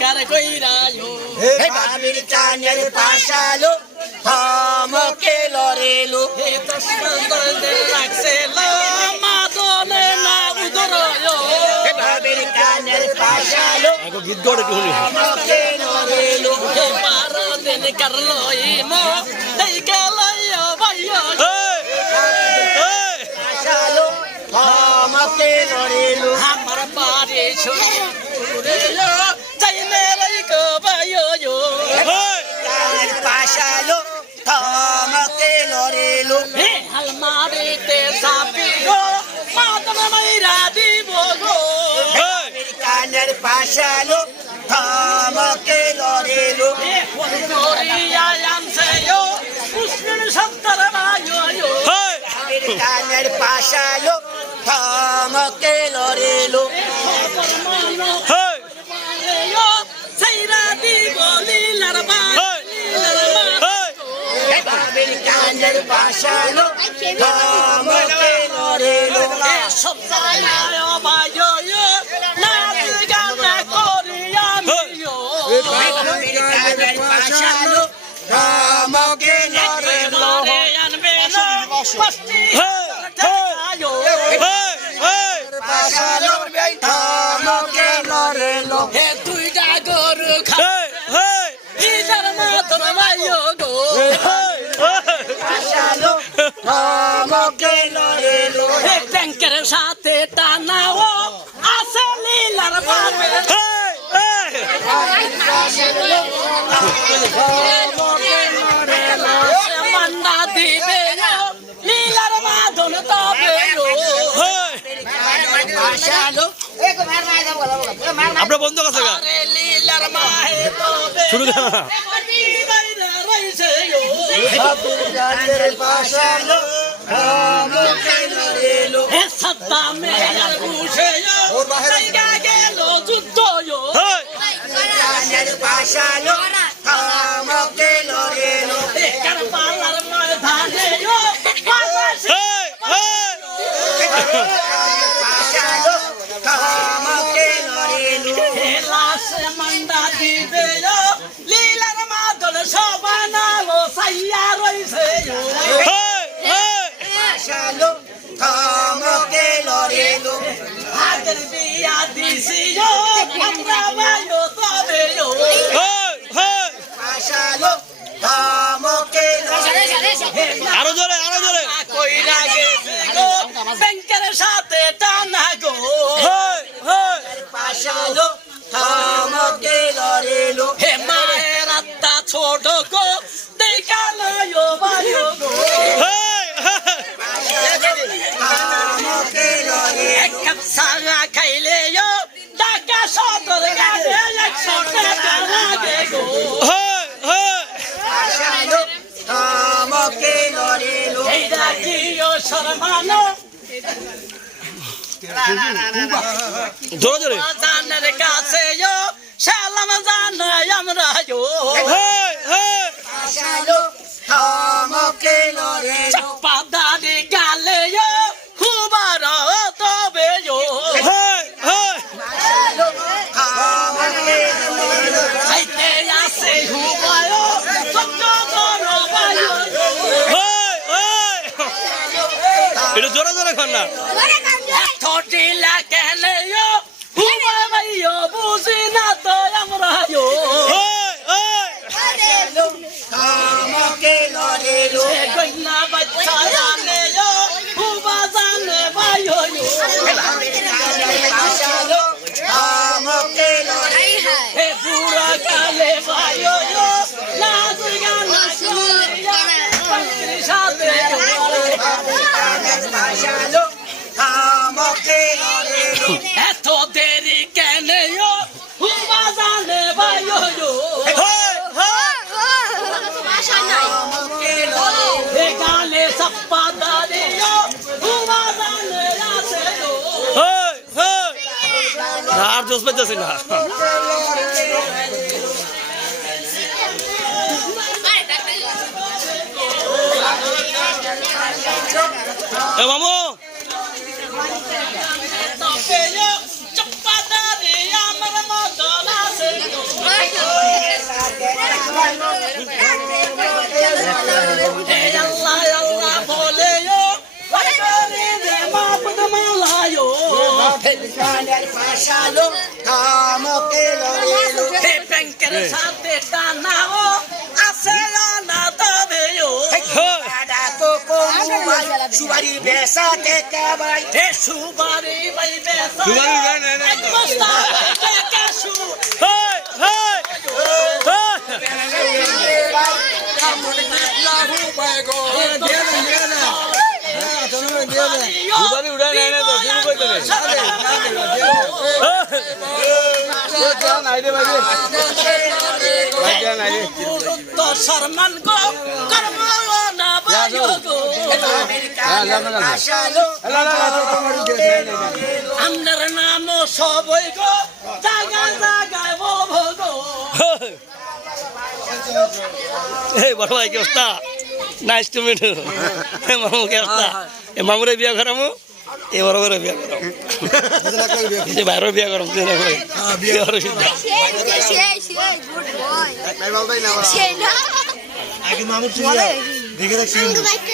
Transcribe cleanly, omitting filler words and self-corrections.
কার কইরায়ো হে বাবির কানের পাশালো থমকে লরেলো হে দশমন্দে লাগছে লো মাদনে না উদরয়ো হে বাবির কানের পাশালো আগো গীত গড়ে কি হলি থমকে লরেলো হে পারো দিন করলো ইমো এই কালায়ো ভাইয়ো পাশালো থমকে লরেলো আমার বাড়ি ছুরে চাইলে রাইকো ভাইয়ো কানের পাশালো থমকে লরেলো হে আলমারিতে চাপি গো মাদনে মাইরা দিব গো বাবির কানের পাশালো থমকে লরেলো হে ফোন করিয়া আনছে ও উষ্ণ সত্তর ভাইয়ো বাবির কানের পাশালো থমকে লরেলো বাবির কানের পাশালো থমকে লরেলো বাবির কানের পাশালো থমকে লরেলো পাশালো থমকে লরেলো দুইটা গরু খাইটার মাতর ভাইও গো পাশালো থমকে লরেলো ব্যাংকের সাথে টানাও আছে লীলার বাবে মান্না দিবে লীলার মাধন তবে পাশালো আমরা বন্ধ কাছে গা আরে লীলার মাহে তবে শুরু কর না রইছে বাবির কানের পাশালো থমকে লরেলো হে সত্তা মেয়ার বুঝে জায়গা গেল যুদ্ধ কানের পাশালো থমকে লরেলো কার পালার ময়দানে পাশালো থমকে লরেলো লাশে মন্দা দিবে লীলার মাদল সবানা ও সাইয়া রইছে পাশালো থমকে লরেলো হাতের বিয়া দিছি আমরা ভাইও তবে পাশালো থমকে লরেলো আরো জোরে কইরা গেছে গো ব্যাংকের সাথে টানা গো পাশালো থমকে লরেলো হে মায়ের আত্মা ছোট গো দেখা লয়ো ভাইও গো থমকে লরেলো এক কাপ সারা খাইলে টাকা সদর গাছে 100 টাকা লাগে গো পাশালো থমকে লরেলো এই রাখিও শর্মানো জোরে জানের কাছে সালাম জানাই আমরা পাশালো থমকে লরেলো চাপা দাড়ি গালে খুবার তবে পাশালো থমকে লরেলো খাইতে আসে হুবায় সত্য বড় ভাই এটা জোরে খান না থটিলা কেনে হুবা ভাইও বুঝি না তো আমরা থমকে লরেলো কইনা বাচ্চা জানে হুবা জানে ভাইও পাশালো থমকে লরেলো হে পুরা কালে ভাইও নাচ গান সাথে পাশালো থমকে লরেলো এত দেরি কেন হুবা জানে ভাইও থমকে লরেলো হে গালে সপ্পা দাঁড়িয়ে হুবা জানে আসে আর জোস পাইতেছি না এ মামু হে আল্লাহ আল্লাহ বলে ও করে দে মাহবুব মালায়ো ফেলকানের ফাঁসালো থামকে লড়েলো হে ব্যাংকের সাথে টানাও আছে না তবে ও দাদা তো কমুয়াই সুবারি বেসাতে কাবাই হে সুবারি ভাই বেসা সুবারি ভাই না, না, না। এক বস্তা টাকা সু হেই, হেই, হেই। সুবারি উড়াই নাই না তো, শুরু করে দেবে। তো শর্মান গো কর্ম না বায়ো গো ফাঁসালো আমনের নাম সবই গো জায়গায় জায়গায় বলবো গো এই বড় ভাই কি অবস্থা? Nice to meet you. মামু কি অবস্থা? এ মামুরে বিয়া করামু, এ বড় বড় বিয়া করাম, যে বাইরে বিয়া করাম, যে না করে বিয়া করে সিদ্ধা। Good boy. Say no.